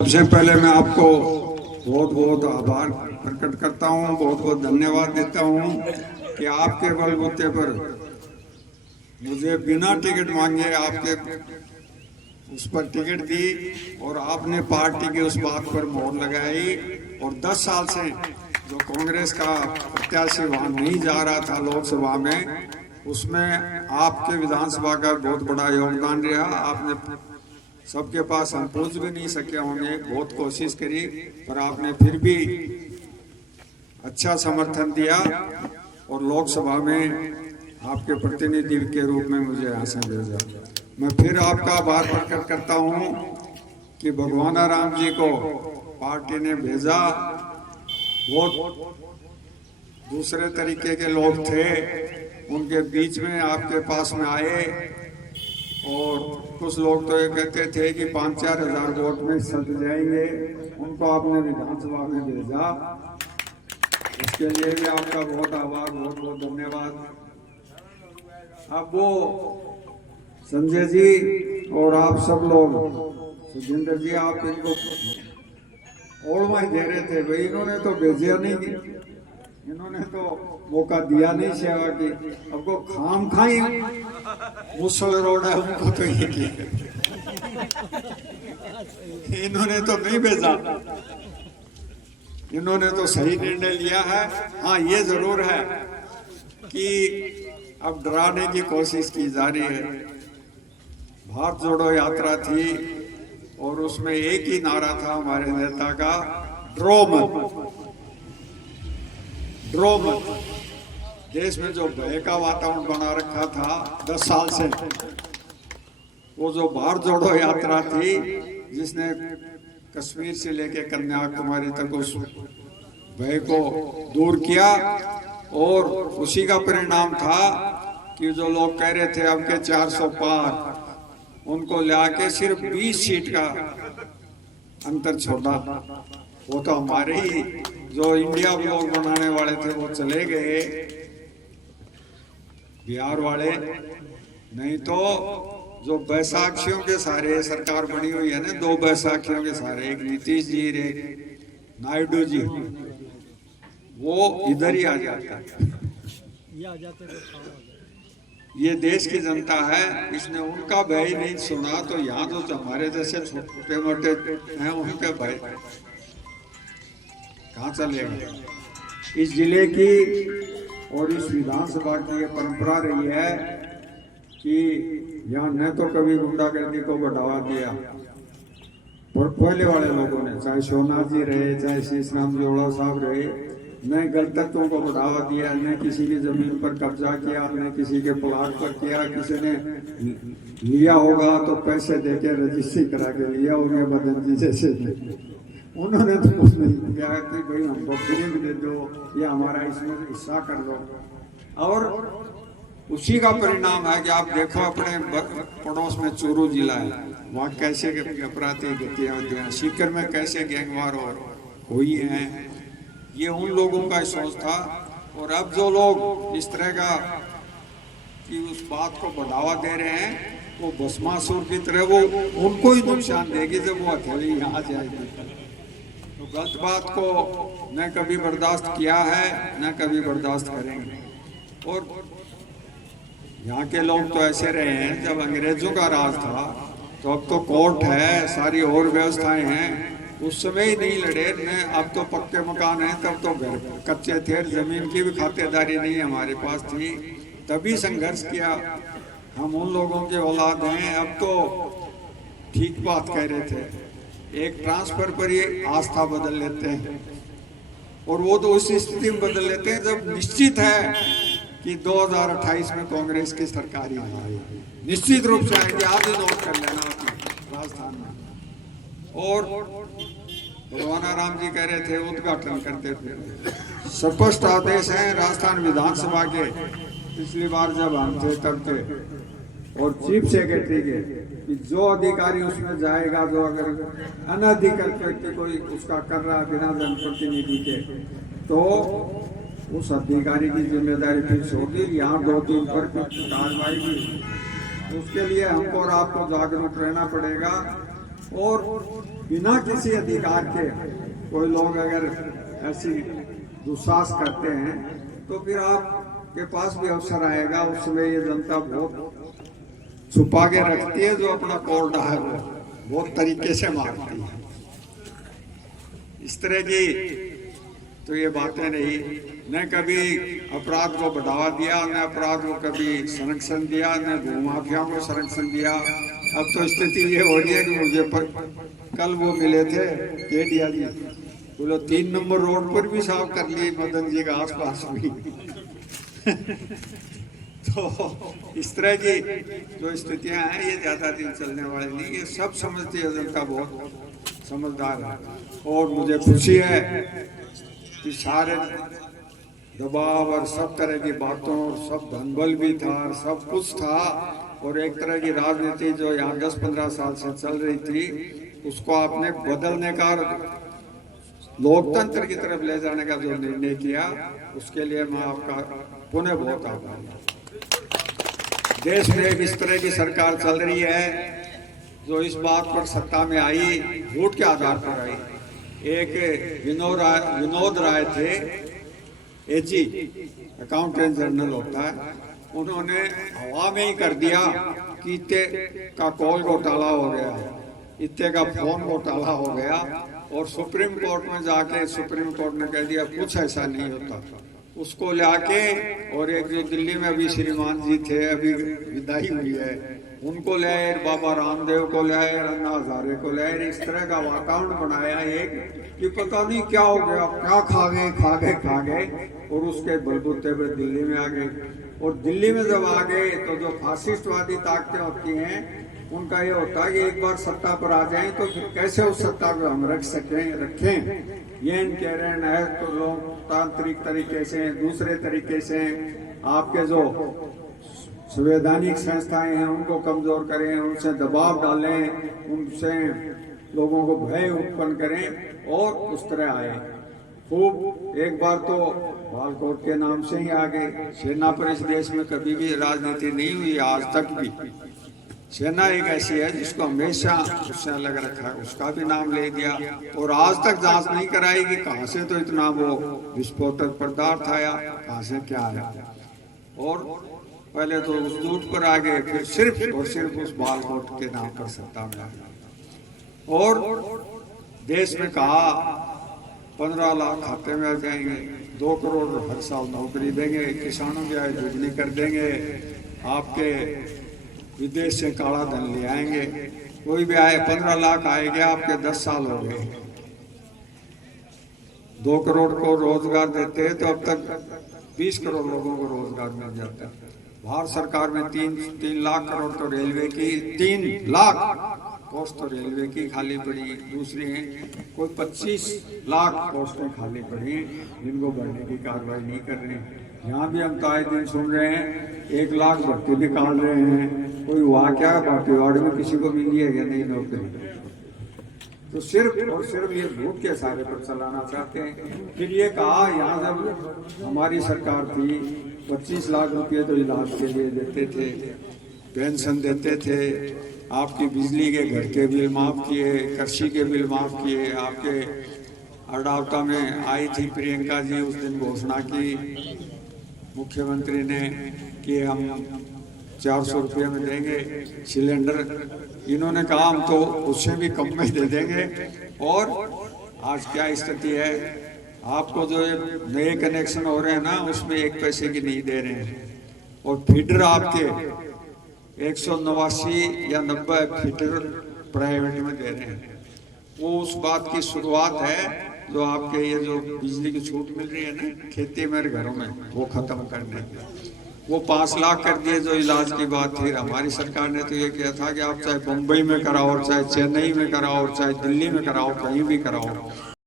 सबसे पहले मैं आपको बहुत बहुत आभार प्रकट करता हूँ, बहुत बहुत धन्यवाद देता हूँ कि आपके बलबूते पर मुझे बिना टिकट मांगे आपके उस पर टिकट दी और आपने पार्टी की उस बात पर मोहर लगाई। और 10 साल से जो कांग्रेस का प्रत्याशी वहां नहीं जा रहा था लोकसभा में, उसमें आपके विधानसभा का बहुत बड़ा योगदान रहा। आपने सबके पास हम पहुंच भी नहीं सके होंगे, बहुत कोशिश करी, पर आपने फिर भी अच्छा समर्थन दिया और लोकसभा में आपके प्रतिनिधि के रूप में मुझे यहाँ से भेजा। मैं फिर आपका आभार प्रकट करता हूँ कि भगवान राम जी को पार्टी ने भेजा। बहुत दूसरे तरीके के लोग थे, उनके बीच में आपके पास में आए और कुछ लोग तो ये कहते थे कि 5-4 हजार वोट में सट जाएंगे, उनको आपने विधानसभा में भेजा। उसके लिए भी आपका बहुत आभार, बहुत बहुत धन्यवाद। अब वो संजय जी और आप सब लोग, सुजिंदर जी, आप इनको ओढ़ दे रहे थे भाई, इन्होंने तो भेजा नहीं, इन्होंने तो मौका दिया नहीं सेवा की। अब को खाम खाई मुसल रोड है, उनको तो ये किया, इन्होंने तो नहीं भेजा, इन्होंने तो सही निर्णय लिया है। हाँ, ये जरूर है कि अब डराने की कोशिश की जा रही है। भारत जोड़ो यात्रा थी और उसमें एक ही नारा था हमारे नेता का, ड्रो मत, ड्रो मत। देश में जो भय का वातावरण बना रखा था 10 साल से, वो जो भारत जोड़ो यात्रा थी जिसने कश्मीर से लेके कन्याकुमारी तक उस भय को दूर किया, और उसी का परिणाम था कि जो लोग कह रहे थे अब के 400 पार, उनको लाके सिर्फ 20 सीट का अंतर छोड़ा। वो तो हमारे ही जो इंडिया ब्लॉक बनाने वाले थे वो चले गए, बिहार वाले, नहीं तो जो बैसाखियों के सारे सरकार बनी हुई है ना, 2 बैसाखियों के सारे, एक नीतीश जी, एक नायडू जी, वो इधर ही आ जाता। ये देश की जनता है, इसने उनका भय नहीं सुना, तो यहाँ जो हमारे जैसे छोटे मोटे हैं उनके भय कहाँ चलेगा। इस जिले की और इस विधानसभा की ये परंपरा रही है कि यहाँ न तो कभी गुंडागर्दी को बढ़ावा दिया, और पहले वाले लोगों ने, चाहे सोमनाथ जी रहे, चाहे शीशराम जोड़ा साहब रहे, न गलत तत्वों को बढ़ावा दिया, न किसी की जमीन पर कब्जा किया, न किसी के प्लाट पर किया। किसी ने लिया होगा तो पैसे देके रजिस्ट्री करा के लिया होगा, बदन जी जैसे उन्होंने तो कुछ नहीं किया कि भाई हमको फ्री में दे दो या हमारा इसमें हिस्सा कर लो। और उसी का परिणाम है कि आप देखो अपने पड़ोस में चूरू जिला है, वहाँ कैसे अपराधी गतियाँ होती हैं, सीकर में कैसे गैंगवार हुई हैं। ये उन लोगों का सोच था। और अब जो लोग इस तरह का कि उस बात को बढ़ावा दे रहे हैं, वो भस्मासुर की तरह वो उनको ही नुकसान देगी जब वो हथेली यहाँ जाएगी। तो गलत बात को न कभी बर्दाश्त किया है, न कभी बर्दाश्त करेंगे। और यहाँ के लोग तो ऐसे रहे हैं, जब अंग्रेजों का राज था तो अब तो कोर्ट है, सारी और व्यवस्थाएं हैं, उस समय ही नहीं लड़े न। अब तो पक्के मकान हैं, तब तो घर कच्चे थे, जमीन की भी खातेदारी नहीं हमारे पास थी, तभी संघर्ष किया। हम उन लोगों के औलाद हैं। अब तो ठीक बात कह रहे थे, एक ट्रांसफर पर ही आस्था बदल लेते हैं, और वो तो उस स्थिति में बदल लेते हैं जब निश्चित है कि 2028 में कांग्रेस की सरकार ही आएगी, निश्चित रूप से आएगी। आप ही नोट कर लेना राजस्थान में। और भगवान राम जी कह रहे थे उद्घाटन करते थे, स्पष्ट आदेश है राजस्थान विधानसभा के, पिछली बार जब हम थे तब थे, और चीफ सेक्रेटरी के, कि जो अधिकारी उसमें जाएगा, जो अगर अनधिकृत व्यक्ति कोई उसका कर रहा बिना जनप्रतिनिधि के, तो उस अधिकारी की जिम्मेदारी फिक्स होगी। यहाँ 2-3 पर कार्रवाई भी, उसके लिए हमको और आपको जागरूक रहना पड़ेगा। और बिना किसी अधिकार के कोई लोग अगर ऐसी दुस्साहस करते हैं तो फिर आपके पास भी अवसर आएगा, उसमें ये जनता बहुत छुपा के रखती है, जो अपना कोर्डा है वो बहुत तरीके से मारती है। इस तरह की तो ये बातें नहीं, न कभी अपराध को बढ़ावा दिया, न अपराध को कभी संरक्षण दिया, न भूमाफिया को संरक्षण दिया। अब तो स्थिति ये हो रही है कि मुझे कल वो मिले थे केडिया जी, बोलो 3 नंबर रोड पर भी साफ कर लिए मदन जी का आसपास भी। तो इस तरह की जो स्थितियां हैं ये ज्यादा दिन चलने वाली नहीं, ये सब समझती है जनता, बहुत समझदार है। और मुझे खुशी है कि सारे दबाव और सब तरह की बातों, सब धनबल भी था, सब कुछ था, और एक तरह की राजनीति जो यहाँ 10-15 साल से चल रही थी उसको आपने बदलने का, लोकतंत्र की तरफ ले जाने का जो निर्णय किया, उसके लिए मैं आपका पुनः बहुत आभारी हूँ। देश में एक इस तरह की सरकार चल रही है जो इस बात पर सत्ता में आई, वोट के आधार पर आई। एक विनोद राय थे, एजी अकाउंटेंट जनरल होता है, उन्होंने हवा में ही कर दिया कि इतने का कॉल घोटाला हो गया है, इतने का फोन घोटाला हो गया, और सुप्रीम कोर्ट में जाके सुप्रीम कोर्ट ने कह दिया कुछ ऐसा नहीं होता। उसको लाके, और एक जो दिल्ली में अभी श्रीमान जी थे, अभी विदाई हुई है, उनको ले आए, बाबा रामदेव को ले आए, अन्ना हजारे को ले आए, इस तरह का वातावरण बनाया एक कि पता नहीं क्या हो गया, क्या खा गए, और उसके बलबूते पर दिल्ली में आ गए। और दिल्ली में जब आ गए तो जो फासिस्टवादी ताकतें होती हैं उनका ये होता है कि एक बार सत्ता पर आ जाएं तो फिर कैसे उस सत्ता को हम रखें। ये कह रहे हैं तो लोकतांत्रिक तरीके से, दूसरे तरीके से आपके जो संवैधानिक संस्थाएं हैं उनको कमजोर करें, उनसे दबाव डालें, उनसे लोगों को भय उत्पन्न करें, और उस तरह आए खूब। एक बार तो बालकोट के नाम से ही आ गए। सेना पर इस देश में कभी भी राजनीति नहीं हुई आज तक भी। सेना एक ऐसी है जिसको हमेशा उससे अलग रखा है, उसका भी नाम ले दिया, और आज तक जांच नहीं कराई कि कहां से तो इतना वो विस्फोटक पदार्थ आया, कहां से क्या आया। और पहले तो उस दूध पर आ गए, फिर सिर्फ और सिर्फ उस बालकोट के नाम पर सत्ता में आ गए। और देश में कहा 15 लाख खाते में आ जाएंगे, 2 करोड़ हर साल नौकरी देंगे, किसानों की आय दुगनी कर देंगे, आपके विदेश से काला धन ले आएंगे। कोई भी आए 15 लाख आएगा, आपके 10 साल हो गए। 2 करोड़ को रोजगार देते हैं तो अब तक 20 करोड़ लोगों को रोजगार मिल जाता है। भारत सरकार में 3 लाख करोड़ तो रेलवे की, 3 लाख पोस्ट तो रेलवे की खाली पड़ी, दूसरी हैं कोई 25 लाख पोस्टें खाली पड़ी जिनको भरने की कार्रवाई नहीं कर रहे हैं। यहाँ भी हम आए दिन सुन रहे हैं 1 लाख भर्ती निकाल रहे हैं, कोई हुआ क्या, भाटीवाड़ में किसी को मिली है या नहीं नौकरी। तो सिर्फ और सिर्फ ये झूठ के सहारे पर चलाना चाहते हैं। फिर ये कहा यहाँ जब हमारी सरकार थी 25 लाख रुपये तो इलाज के लिए देते थे, पेंशन देते थे, आपकी बिजली के घर के बिल माफ किए, कृषि के बिल माफ किए। आपके अडावता में आई थी प्रियंका जी, उस दिन घोषणा की मुख्यमंत्री ने कि हम 400 रुपये में देंगे सिलेंडर। इन्होंने कहा हम तो उससे भी कम में दे देंगे। और आज क्या स्थिति है, आपको जो नए कनेक्शन हो रहे हैं ना उसमें 1 पैसे की नहीं दे रहे हैं, और फीडर आपके 189 या 90 फीडर प्राइवेट में दे रहे हैं। वो उस बात की शुरुआत है जो आपके ये जो बिजली की छूट मिल रही है ना खेती में घरों में, वो खत्म करने की। वो 5 लाख कर दिए जो इलाज की बात थी। हमारी सरकार ने तो ये किया था कि आप चाहे बम्बई में कराओ, चाहे चेन्नई में कराओ, चाहे दिल्ली में कराओ, कहीं भी कराओ,